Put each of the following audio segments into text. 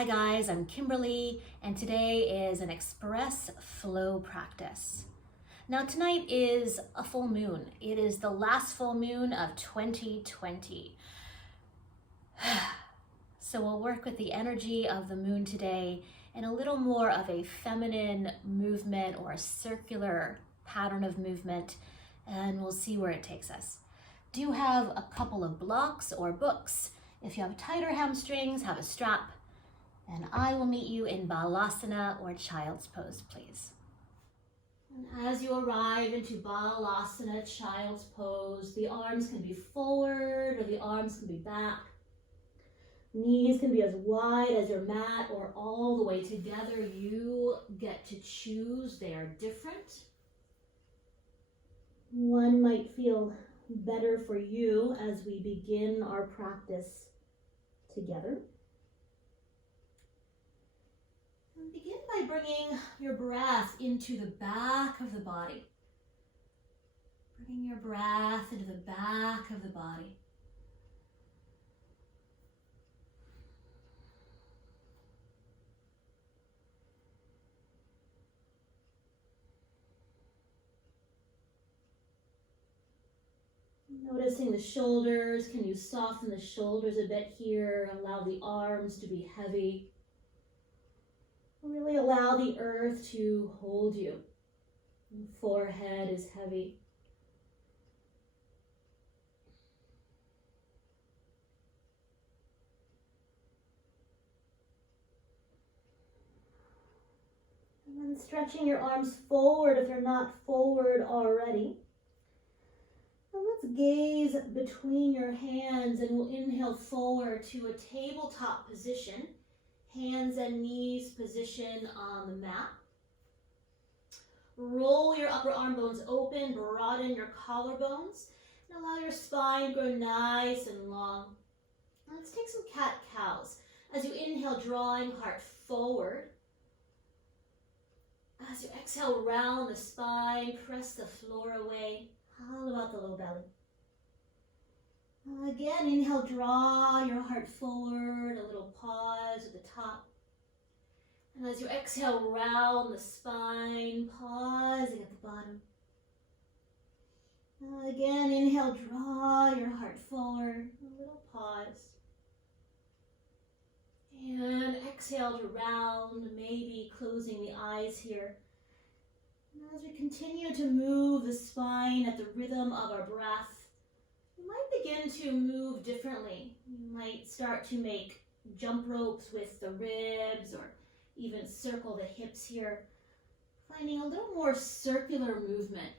Hi guys, I'm Kimberly, and today is an express flow practice. Now tonight is a full moon. It is the last full moon of 2020. So we'll work with the energy of the moon today and a little more of a feminine movement or a circular pattern of movement, and we'll see where it takes us. Do have a couple of blocks or books. If you have tighter hamstrings, have a strap. And I will meet you in Balasana or Child's Pose, please. And as you arrive into Balasana, Child's Pose, the arms can be forward or the arms can be back. Knees can be as wide as your mat or all the way together. You get to choose. They are different. One might feel better for you as we begin our practice together. Begin by bringing your breath into the back of the body. Bringing your breath into the back of the body. Noticing the shoulders. Can you soften the shoulders a bit here? Allow the arms to be heavy. Really allow the earth to hold you. The forehead is heavy. And then stretching your arms forward if you're not forward already. And let's gaze between your hands and we'll inhale forward to a tabletop position. Hands and knees position on the mat. Roll your upper arm bones open, broaden your collarbones, and allow your spine to grow nice and long. Let's take some cat-cows. As you inhale, drawing heart forward. As you exhale, round the spine, press the floor away. Hollow out the low belly. Again, inhale, draw your heart forward, a little pause at the top. And as you exhale, round the spine, pausing at the bottom. Again, inhale, draw your heart forward, a little pause. And exhale to round, maybe closing the eyes here. And as we continue to move the spine at the rhythm of our breath, you might begin to move differently. You might start to make jump ropes with the ribs or even circle the hips here, finding a little more circular movement.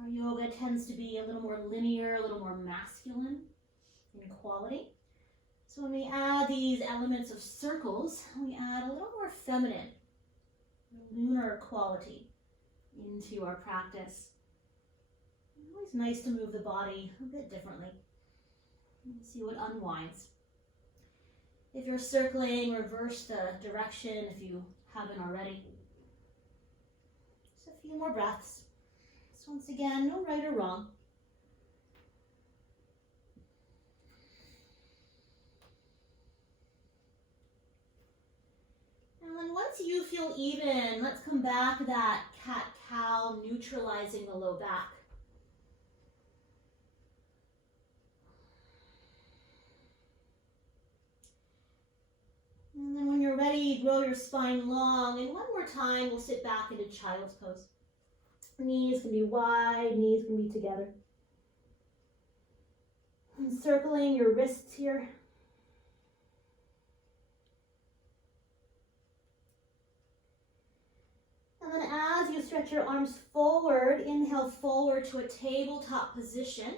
Our yoga tends to be a little more linear, a little more masculine in quality. So when we add these elements of circles, we add a little more feminine, lunar quality into our practice. Always nice to move the body a bit differently. See what unwinds. If you're circling, reverse the direction if you haven't already. Just a few more breaths. So once again, no right or wrong. And then once you feel even, let's come back to that cat-cow, neutralizing the low back. And then when you're ready, grow your spine long. And one more time, we'll sit back into Child's Pose. Knees can be wide, knees can be together. And circling your wrists here. And then as you stretch your arms forward, inhale forward to a tabletop position.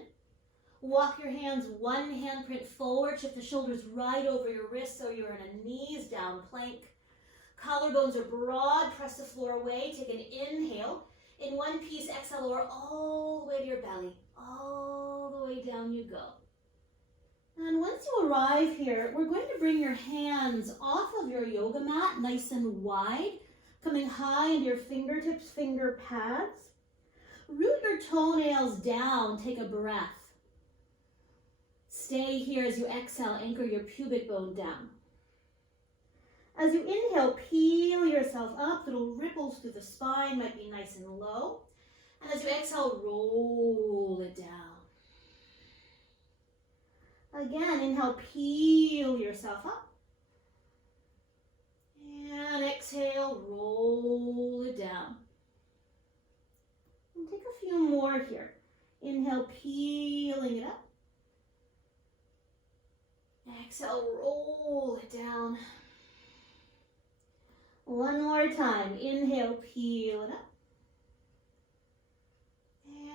Walk your hands one handprint forward, shift the shoulders right over your wrists so you're in a knees down plank. Collarbones are broad, press the floor away, take an inhale. In one piece, exhale, lower all the way to your belly. All the way down you go. And once you arrive here, we're going to bring your hands off of your yoga mat, nice and wide, coming high into your fingertips, finger pads. Root your toenails down, take a breath. Stay here as you exhale, anchor your pubic bone down. As you inhale, peel yourself up. Little ripples through the spine might be nice and low. And as you exhale, roll it down. Again, inhale, peel yourself up. And exhale, roll it down. And take a few more here. Inhale, peeling it up. Exhale, roll it down. One more time. Inhale, peel it up.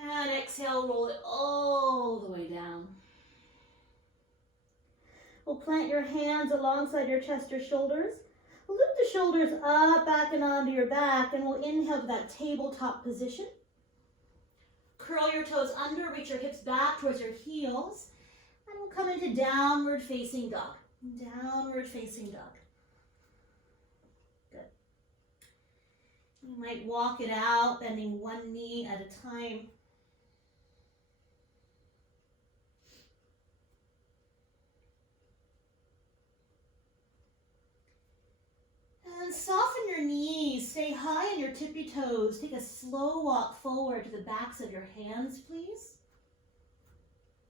And exhale, roll it all the way down. We'll plant your hands alongside your chest or shoulders. We'll loop the shoulders up, back and onto your back, and we'll inhale to that tabletop position. Curl your toes under, reach your hips back towards your heels, and we'll come into downward facing dog. Downward facing dog. Good. You might walk it out, bending one knee at a time. And soften your knees, stay high on your tippy toes. Take a slow walk forward to the backs of your hands, please.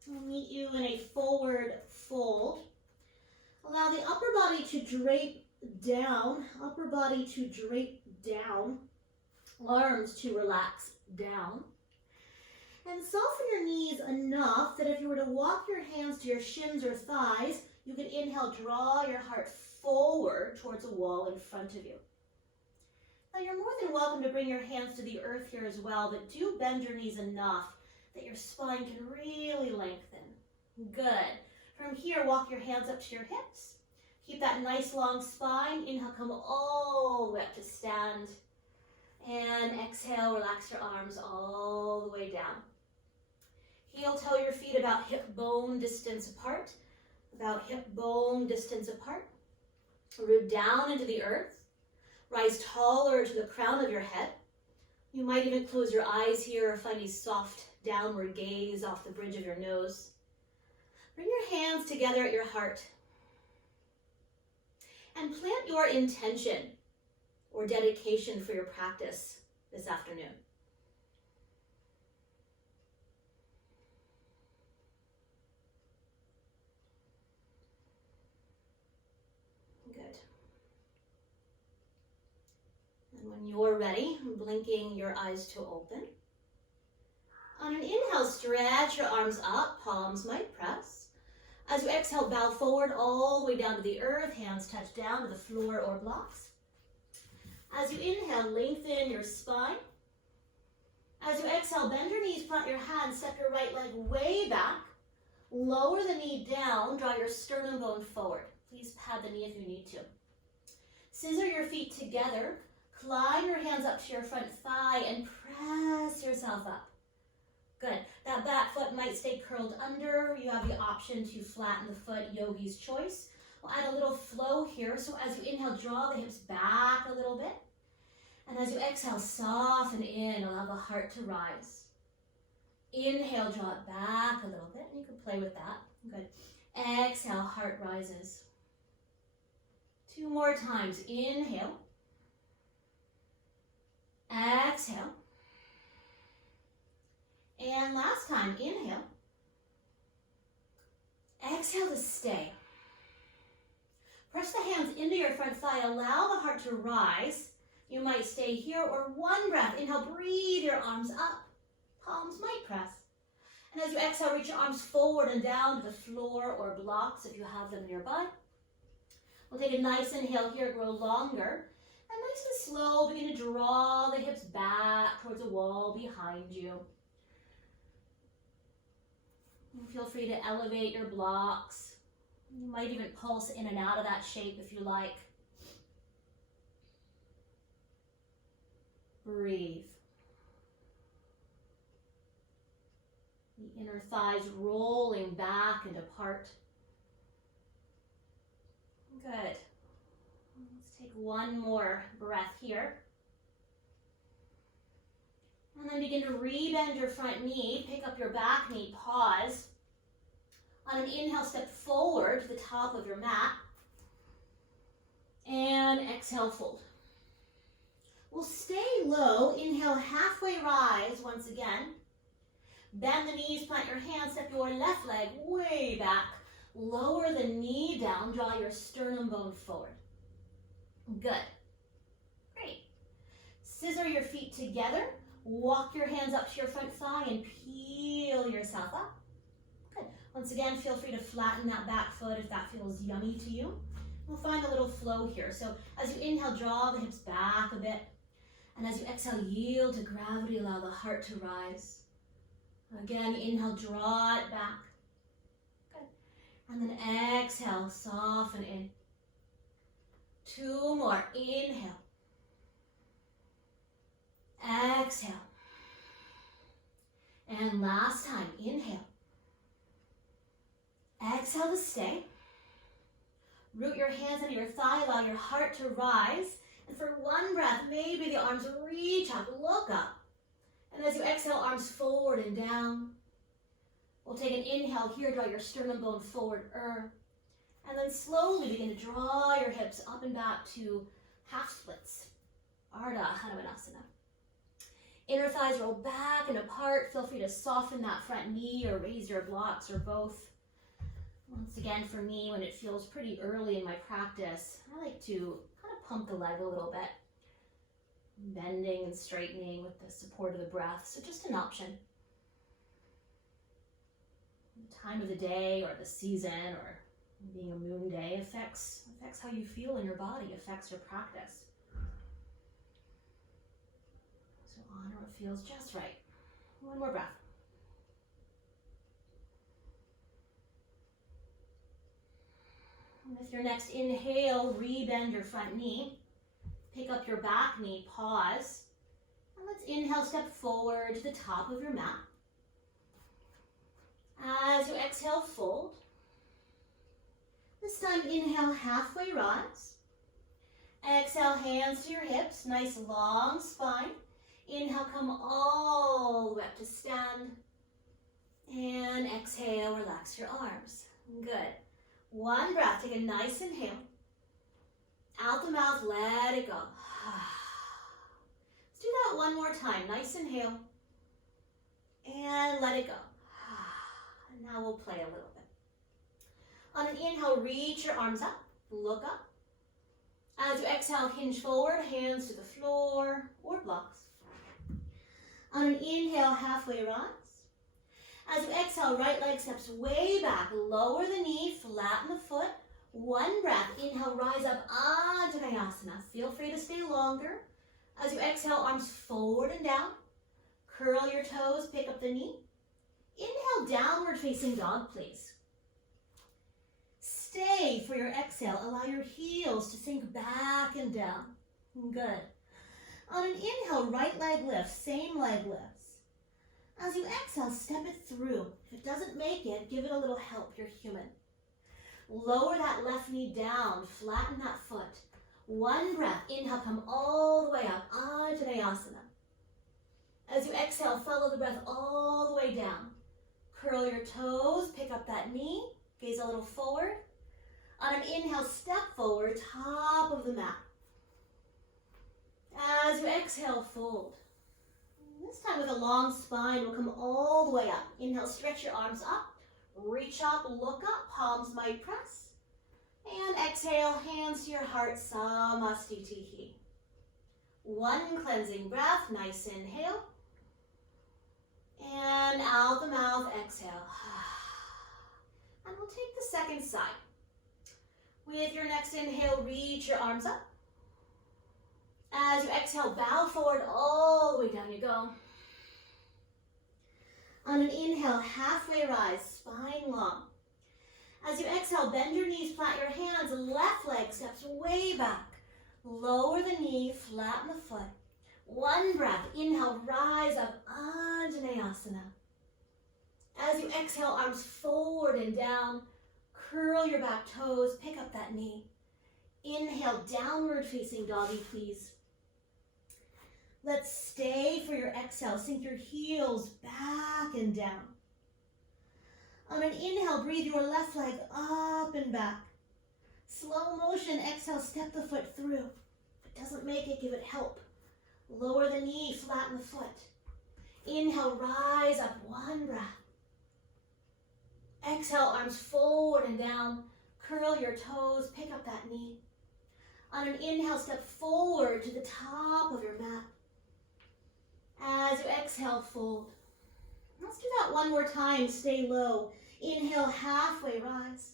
I'll meet you in a forward fold. Allow the upper body to drape down, arms to relax down. And soften your knees enough that if you were to walk your hands to your shins or thighs, you could inhale, draw your heart forward towards a wall in front of you. Now you're more than welcome to bring your hands to the earth here as well, but do bend your knees enough that your spine can really lengthen. Good. From here, walk your hands up to your hips. Keep that nice long spine. Inhale, come all the way up to stand. And exhale, relax your arms all the way down. Heel toe your feet about hip bone distance apart. Root down into the earth. Rise taller to the crown of your head. You might even close your eyes here or find a soft downward gaze off the bridge of your nose. Bring your hands together at your heart. And plant your intention or dedication for your practice this afternoon. Good. And when you're ready, blinking your eyes to open. On an inhale, stretch your arms up, palms might press. As you exhale, bow forward all the way down to the earth, hands touch down to the floor or blocks. As you inhale, lengthen your spine. As you exhale, bend your knees, plant your hands, step your right leg way back. Lower the knee down, draw your sternum bone forward. Please pad the knee if you need to. Scissor your feet together, climb your hands up to your front thigh and press yourself up. Good. That back foot might stay curled under. You have the option to flatten the foot, yogi's choice. We'll add a little flow here. So as you inhale, draw the hips back a little bit. And as you exhale, soften in, allow the heart to rise. Inhale, draw it back a little bit. You can play with that. Good. Exhale, heart rises. 2 more times. Inhale. Exhale. And last time, inhale. Exhale to stay. Press the hands into your front thigh. Allow the heart to rise. You might stay here or one breath. Inhale, breathe your arms up. Palms might press. And as you exhale, reach your arms forward and down to the floor or blocks if you have them nearby. We'll take a nice inhale here, grow longer. And nice and slow, begin to draw the hips back towards a wall behind you. Feel free to elevate your blocks. You might even pulse in and out of that shape if you like. Breathe. The inner thighs rolling back and apart. Good. Let's take one more breath here. And then begin to rebend your front knee, pick up your back knee, pause. On an inhale, step forward to the top of your mat. And exhale, fold. We'll stay low. Inhale, halfway rise once again. Bend the knees, plant your hands, step your left leg way back. Lower the knee down, draw your sternum bone forward. Good. Great. Scissor your feet together. Walk your hands up to your front thigh and peel yourself up. Good. Once again, feel free to flatten that back foot if that feels yummy to you. We'll find a little flow here. So as you inhale, draw the hips back a bit. And as you exhale, yield to gravity, allow the heart to rise. Again, inhale, draw it back. Good. And then exhale, soften in. 2 more. Inhale. Exhale. And last time, inhale. Exhale to stay. Root your hands into your thigh, allow your heart to rise. And for 1 breath, maybe the arms reach up, look up. And as you exhale, arms forward and down. We'll take an inhale here, draw your sternum bone forward. And then slowly begin to draw your hips up and back to half splits. Ardha Hanumanasana. Inner thighs roll back and apart. Feel free to soften that front knee or raise your blocks or both. Once again, for me, when it feels pretty early in my practice, I like to kind of pump the leg a little bit. Bending and straightening with the support of the breath. So just an option. The time of the day or the season or being a moon day affects how you feel in your body, affects your practice. So honor what feels just right. 1 more breath. With your next inhale, rebend your front knee. Pick up your back knee, pause. And let's inhale, step forward to the top of your mat. As you exhale, fold. This time, inhale, halfway rise. Exhale, hands to your hips, nice long spine. Inhale, come all the way up to stand. And exhale, relax your arms. Good. 1 breath, take a nice inhale. Out the mouth, let it go. Let's do that 1 more time. Nice inhale. And let it go. And now we'll play a little bit. On an inhale, reach your arms up. Look up. As you exhale, hinge forward, hands to the floor or blocks. On an inhale, halfway rise. As you exhale, right leg steps way back. Lower the knee, flatten the foot. 1 breath, inhale, rise up, Anjaneyasana. Feel free to stay longer. As you exhale, arms forward and down. Curl your toes, pick up the knee. Inhale, downward facing dog, please. Stay for your exhale. Allow your heels to sink back and down. Good. On an inhale, right leg lifts, same leg lifts. As you exhale, step it through. If it doesn't make it, give it a little help. You're human. Lower that left knee down, flatten that foot. 1 breath, inhale, come all the way up, Anjaneyasana. As you exhale, follow the breath all the way down. Curl your toes, pick up that knee, gaze a little forward. On an inhale, step forward, top of the mat. As you exhale, fold. This time with a long spine, we'll come all the way up. Inhale, stretch your arms up. Reach up, look up, palms might press. And exhale, hands to your heart, Samastitihi. 1 cleansing breath, nice inhale. And out the mouth, exhale. And we'll take the second side. With your next inhale, reach your arms up. As you exhale, bow forward all the way down you go. On an inhale, halfway rise, spine long. As you exhale, bend your knees, plant your hands, left leg steps way back. Lower the knee, flatten the foot. 1 breath, inhale, rise up, Anjaneyasana. As you exhale, arms forward and down. Curl your back toes, pick up that knee. Inhale, downward facing doggy, please. Let's stay for your exhale. Sink your heels back and down. On an inhale, breathe your left leg up and back. Slow motion, exhale, step the foot through. Doesn't make it, give it help. Lower the knee, flatten the foot. Inhale, rise up, one breath. Exhale, arms forward and down. Curl your toes, pick up that knee. On an inhale, step forward to the top of your mat. As you exhale, fold. Let's do that one more time, stay low. Inhale, halfway rise.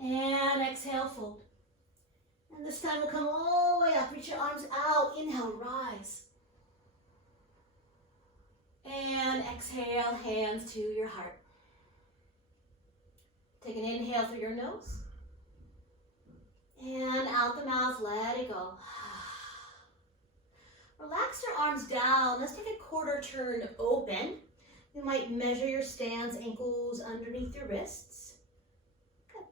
And exhale, fold. And this time we'll come all the way up, reach your arms out. Inhale, rise. And exhale, hands to your heart. Take an inhale through your nose. And out the mouth, let it go. Relax your arms down. Let's take a quarter turn open. You might measure your stance, ankles underneath your wrists. Good.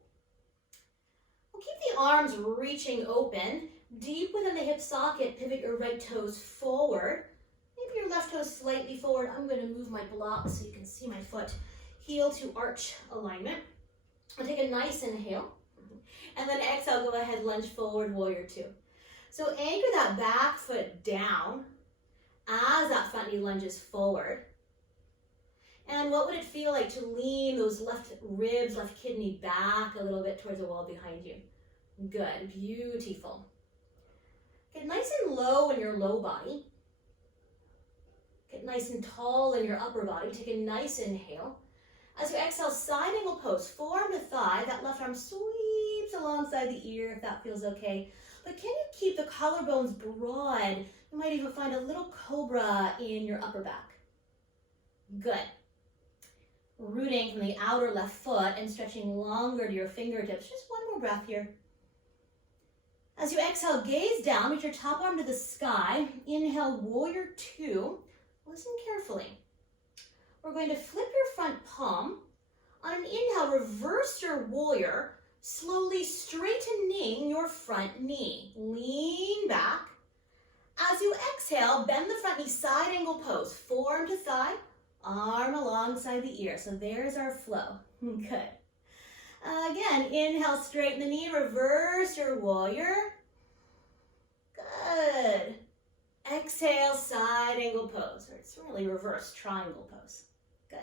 We'll keep the arms reaching open. Deep within the hip socket, pivot your right toes forward. Maybe your left toe slightly forward. I'm going to move my block so you can see my foot. Heel to arch alignment. I'll take a nice inhale. And then exhale, go ahead, lunge forward, warrior two. So anchor that back foot down as that front knee lunges forward. And what would it feel like to lean those left ribs, left kidney back a little bit towards the wall behind you? Good, beautiful. Get nice and low in your low body. Get nice and tall in your upper body. Take a nice inhale. As you exhale, side angle pose, forearm to thigh. That left arm sweeps alongside the ear if that feels okay. But can you keep the collarbones broad? You might even find a little cobra in your upper back. Good. Rooting from the outer left foot and stretching longer to your fingertips. Just one more breath here. As you exhale, gaze down, reach your top arm to the sky. Inhale, warrior two. Listen carefully. We're going to flip your front palm. On an inhale, reverse your warrior, slowly straightening your front knee. Lean back. As you exhale, bend the front knee, side angle pose, forearm to thigh, arm alongside the ear. So there's our flow. Good. Again, inhale, straighten the knee, reverse your warrior. Good. Exhale, side angle pose, or it's really reverse triangle pose. Good.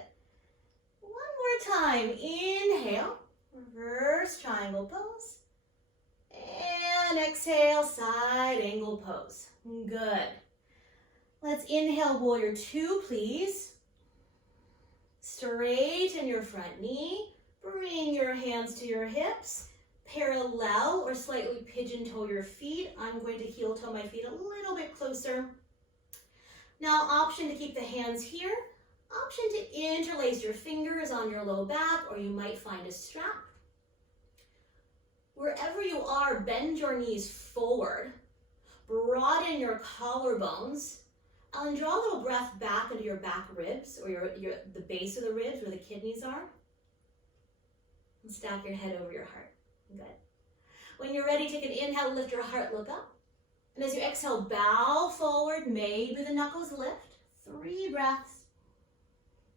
One more time. Inhale, reverse triangle pose. And exhale, side angle pose. Good. Let's inhale, warrior two, please. Straighten your front knee. Bring your hands to your hips. Parallel or slightly pigeon toe your feet. I'm going to heel toe my feet a little bit closer. Now, option to keep the hands here. Option to interlace your fingers on your low back, or you might find a strap. Wherever you are, bend your knees forward. Broaden your collarbones. And draw a little breath back into your back ribs, or the base of the ribs where the kidneys are. And stack your head over your heart. Good. When you're ready, take an inhale, lift your heart, look up. And as you exhale, bow forward, maybe the knuckles lift. 3 breaths.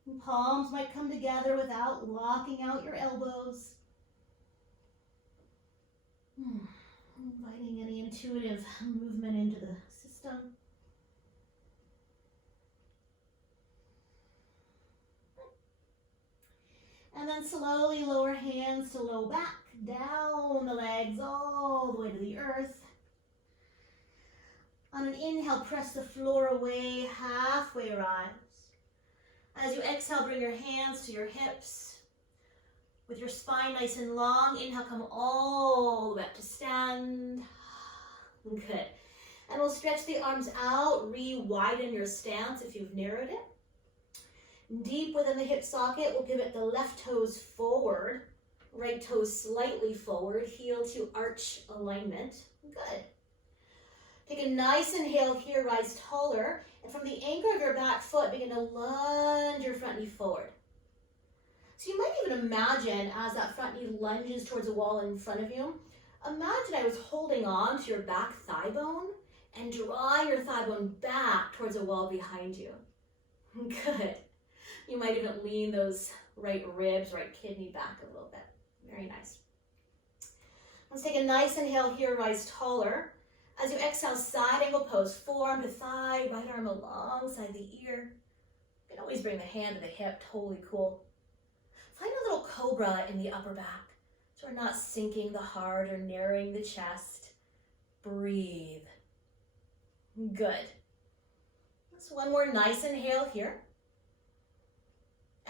And palms might come together without locking out your elbows. Inviting any intuitive movement into the system. And then slowly lower hands to low back, down the legs all the way to the earth. On an inhale, press the floor away, halfway rise. As you exhale, bring your hands to your hips. With your spine nice and long, inhale, come all the way up to stand. Good. And we'll stretch the arms out, re-widen your stance if you've narrowed it. Deep within the hip socket, we'll pivot the left toes forward, right toes slightly forward, heel to arch alignment. Good. Take a nice inhale here, rise taller, and from the anchor of your back foot, begin to lunge your front knee forward. So you might even imagine as that front knee lunges towards the wall in front of you, imagine I was holding on to your back thigh bone and draw your thigh bone back towards the wall behind you. Good. You might even lean those right ribs, right kidney back a little bit. Very nice. Let's take a nice inhale here, rise taller. As you exhale, side angle pose, forearm to thigh, right arm alongside the ear. You can always bring the hand to the hip, totally cool. Find a little cobra in the upper back, so we're not sinking the heart or narrowing the chest. Breathe. Good. Let's one more nice inhale here.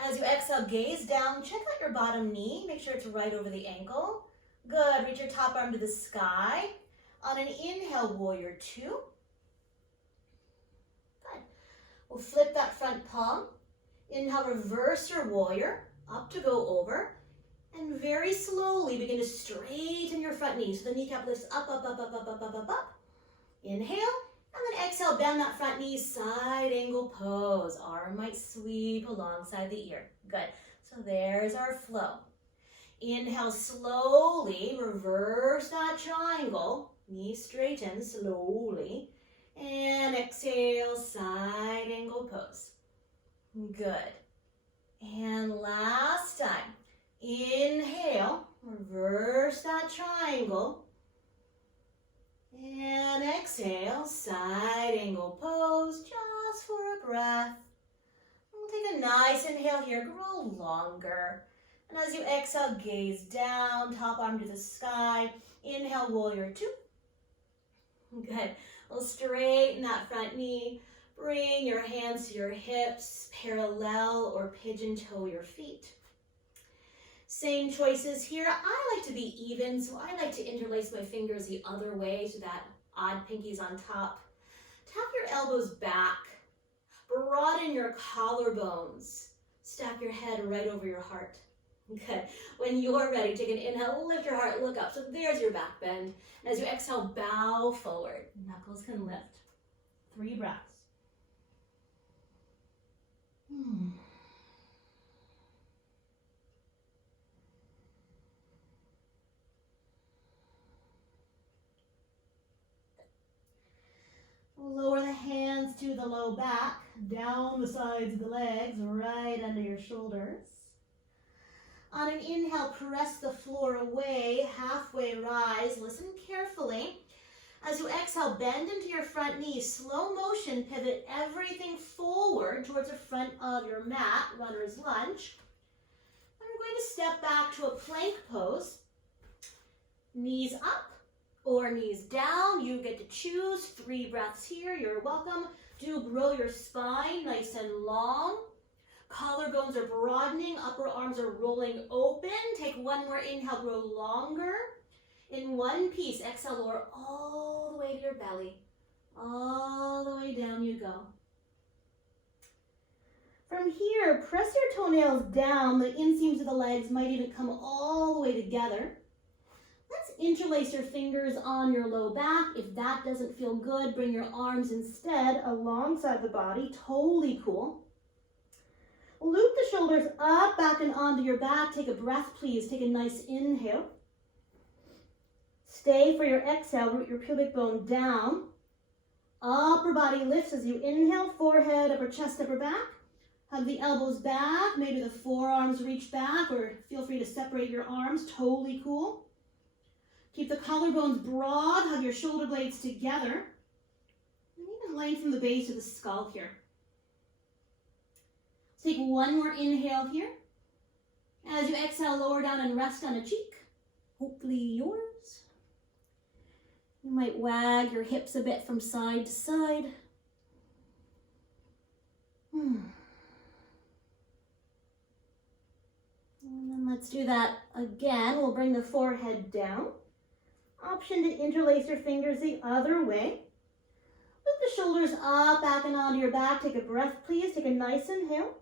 As you exhale, gaze down, check out your bottom knee, make sure it's right over the ankle. Good, reach your top arm to the sky. On an inhale, warrior two. Good. We'll flip that front palm. Inhale, reverse your warrior, up to go over. And very slowly begin to straighten your front knee. So the kneecap lifts up, up, up, up, up, up, up, up, up. Inhale, and then exhale, bend that front knee, side angle pose. Arm might sweep alongside the ear. Good. So there's our flow. Inhale, slowly reverse that triangle. Knee straighten slowly. And exhale, side angle pose. Good. And last time. Inhale, reverse that triangle. And exhale, side angle pose, just for a breath. We'll take a nice inhale here, grow longer. And as you exhale, gaze down, top arm to the sky. Inhale, warrior two. Good. We'll straighten that front knee. Bring your hands to your hips, parallel or pigeon toe your feet. Same choices here. I like to be even, so I like to interlace my fingers the other way so that odd pinky's on top. Tap your elbows back. Broaden your collarbones. Stack your head right over your heart. Good. When you're ready, take an inhale, lift your heart, look up. So there's your back bend. And as you exhale, bow forward. Knuckles can lift. 3 breaths. Lower the hands to the low back, down the sides of the legs, right under your shoulders. On an inhale, press the floor away, halfway rise. Listen carefully. As you exhale, bend into your front knee. Slow motion, pivot everything forward towards the front of your mat, runner's lunge. And we're going to step back to a plank pose. Knees up or knees down. You get to choose. 3 breaths here. You're welcome. Do grow your spine nice and long. Collarbones are broadening. Upper arms are rolling open. Take one more inhale. Grow longer. In one piece, exhale, lower all the way to your belly. All the way down you go. From here, press your toenails down. The inseams of the legs might even come all the way together. Let's interlace your fingers on your low back. If that doesn't feel good, bring your arms instead alongside the body. Totally cool. Loop the shoulders up, back and onto your back. Take a breath, please. Take a nice inhale. Stay for your exhale. Root your pubic bone down. Upper body lifts as you inhale. Forehead, upper chest, upper back. Hug the elbows back. Maybe the forearms reach back, or feel free to separate your arms. Totally cool. Keep the collarbones broad. Hug your shoulder blades together. And even lengthen the base of the skull here. Take one more inhale here. As you exhale, lower down and rest on a cheek. Hopefully yours. You might wag your hips a bit from side to side. And then let's do that again. We'll bring the forehead down. Option to interlace your fingers the other way. Lift the shoulders up, back and onto your back. Take a breath, please. Take a nice inhale.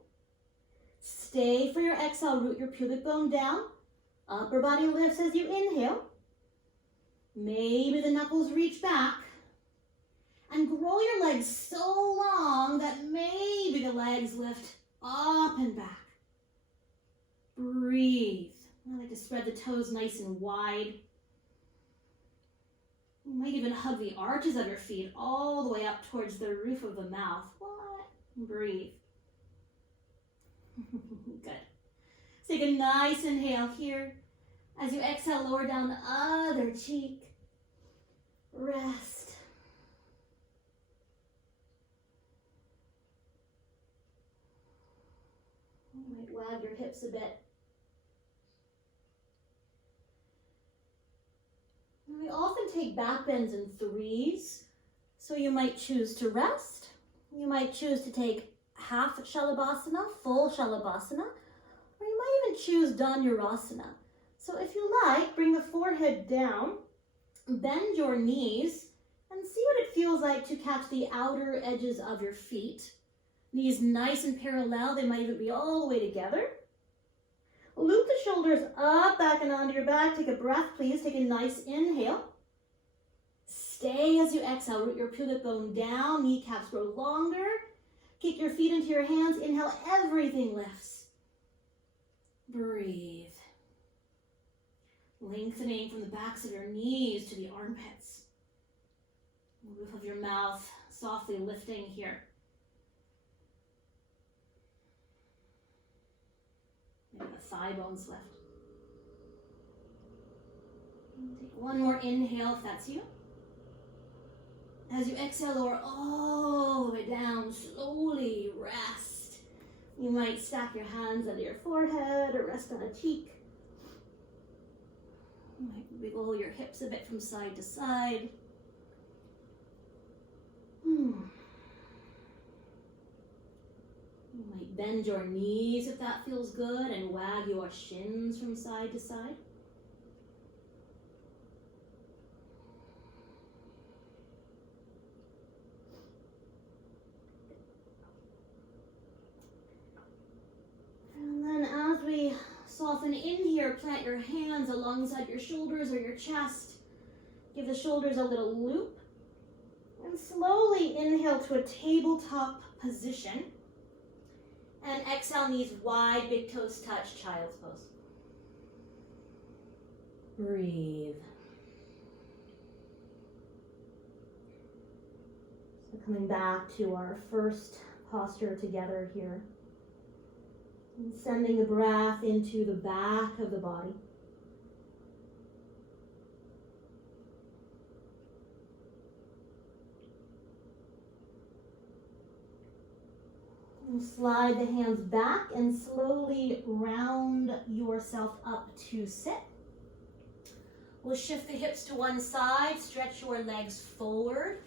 Stay for your exhale. Root your pubic bone down. Upper body lifts as you inhale. Maybe the knuckles reach back. And grow your legs so long that maybe the legs lift up and back. Breathe. I like to spread the toes nice and wide. You might even hug the arches of your feet all the way up towards the roof of the mouth. What? Breathe. Good. Take a nice inhale here. As you exhale, lower down the other cheek. Rest. You might wag your hips a bit. We often take back bends in threes, so you might choose to rest. You might choose to take half Shalabhasana, full Shalabhasana, or you might even choose Dhanurasana. So if you like, bring the forehead down, bend your knees, and see what it feels like to catch the outer edges of your feet. Knees nice and parallel, they might even be all the way together. Loop the shoulders up, back and onto your back. Take a breath, please. Take a nice inhale. Stay as you exhale. Root your pubic bone down, kneecaps grow longer. Kick your feet into your hands. Inhale, everything lifts. Breathe. Lengthening from the backs of your knees to the armpits. Roof of your mouth softly lifting here. Maybe the thigh bones lift. Take one more inhale if that's you. As you exhale, lower all the way down, slowly rest. You might stack your hands under your forehead or rest on a cheek. You might wiggle your hips a bit from side to side. You might bend your knees if that feels good and wag your shins from side to side. And then as we soften in here, plant your hands alongside your shoulders or your chest. Give the shoulders a little loop. And slowly inhale to a tabletop position. And exhale, knees wide, big toes touch, child's pose. Breathe. So coming back to our first posture together here. And sending the breath into the back of the body. And slide the hands back and slowly round yourself up to sit. We'll shift the hips to one side, stretch your legs forward.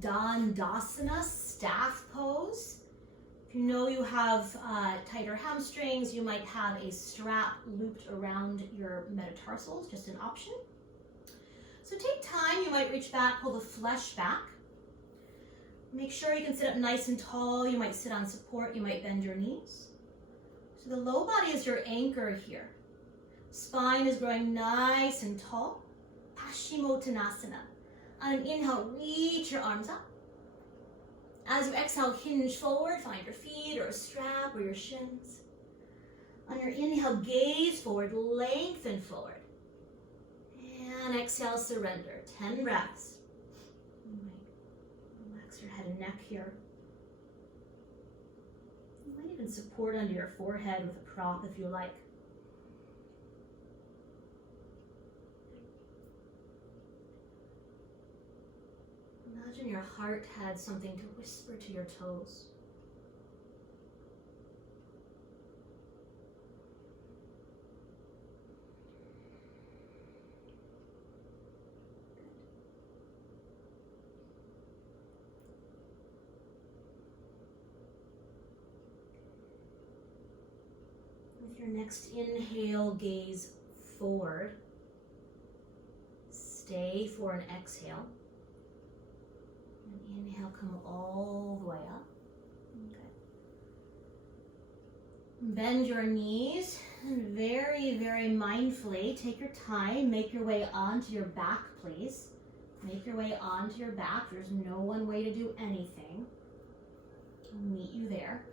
Dandasana, staff pose. If you know you have tighter hamstrings, you might have a strap looped around your metatarsals, just an option. So take time, you might reach back, pull the flesh back. Make sure you can sit up nice and tall. You might sit on support, you might bend your knees. So the low body is your anchor here. Spine is growing nice and tall. Paschimottanasana. On an inhale, reach your arms up. As you exhale, hinge forward, find your feet or a strap or your shins. On your inhale, gaze forward, lengthen forward. And exhale, surrender. 10 breaths. Relax your head and neck here. You might even support under your forehead with a prop if you like. Imagine your heart had something to whisper to your toes. With your next inhale, gaze forward. Stay for an exhale. And inhale, come all the way up. Okay. Bend your knees and very, very mindfully take your time. Make your way onto your back, please. Make your way onto your back. There's no one way to do anything. I'll meet you there.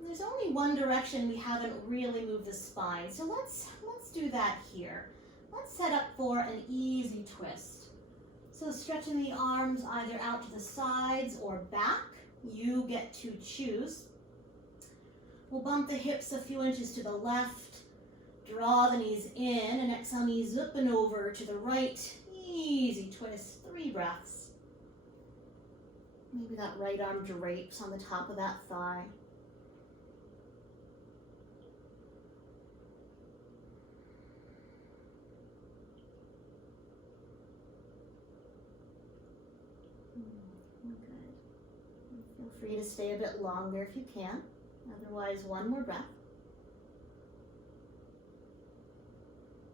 There's only one direction we haven't really moved the spine, so let's do that here. Let's set up for an easy twist. So stretching the arms either out to the sides or back, you get to choose. We'll bump the hips a few inches to the left. Draw the knees in, and exhale, knees up and over to the right. Easy twist, 3 breaths. Maybe that right arm drapes on the top of that thigh. Good. Feel free to stay a bit longer if you can. Otherwise, 1 more breath.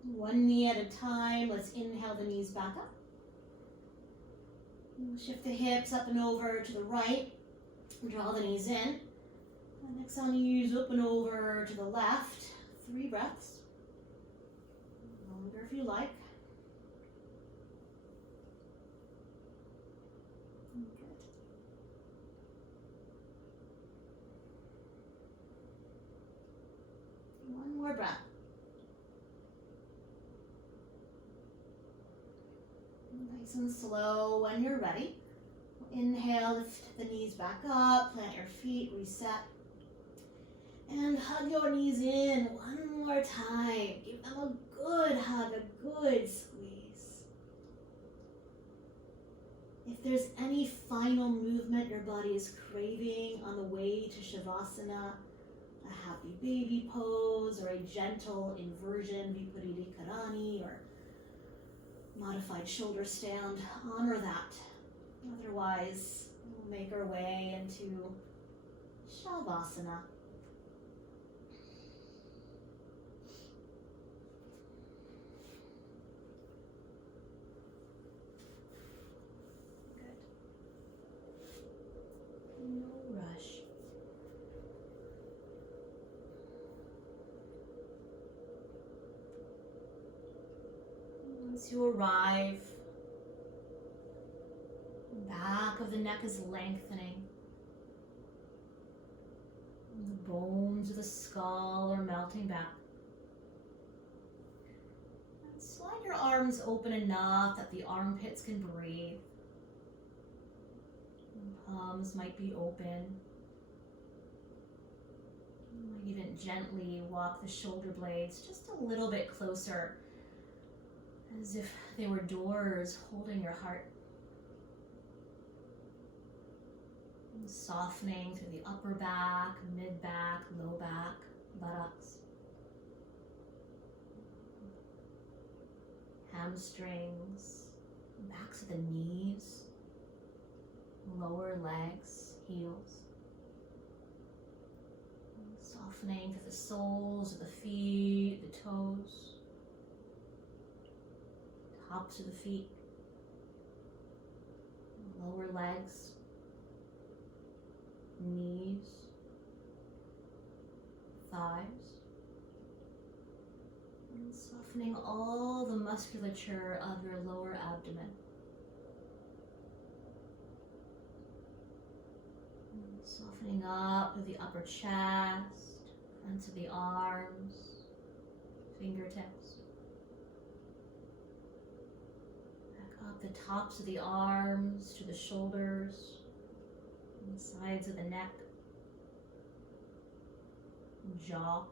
1 knee at a time. Let's inhale the knees back up. We'll shift the hips up and over to the right. Draw the knees in. And exhale, knees up and over to the left. 3 breaths. Longer if you like. Good. One more breath. Nice and slow when you're ready. Inhale, lift the knees back up, plant your feet, reset. And hug your knees in 1 more time. Give them a good hug, a good squeeze. If there's any final movement your body is craving on the way to Shavasana, a happy baby pose or a gentle inversion, Viparita Karani, or modified shoulder stand, honor that. Otherwise, we'll make our way into Shavasana. Good. No rush. Once you arrive, the back of the neck is lengthening. The bones of the skull are melting back. And slide your arms open enough that the armpits can breathe. The palms might be open. You might even gently walk the shoulder blades just a little bit closer, as if they were doors holding your heart. And softening through the upper back, mid back, low back, buttocks, hamstrings, backs of the knees, lower legs, heels. And softening through the soles of the feet, the toes, tops of the feet, lower legs, knees, thighs, and softening all the musculature of your lower abdomen. And softening up with the upper chest, fronts of the arms, fingertips. Up the tops of the arms to the shoulders, and the sides of the neck, jaw,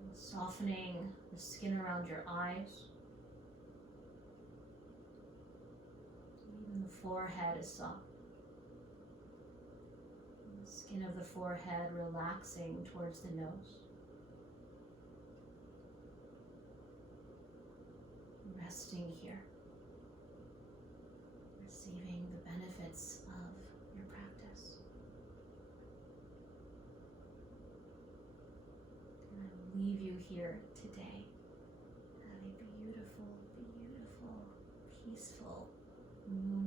and softening the skin around your eyes. Even the forehead is soft. And the skin of the forehead relaxing towards the nose. Resting here, receiving the benefits of your practice. And I will leave you here today. Have a beautiful, beautiful, peaceful moon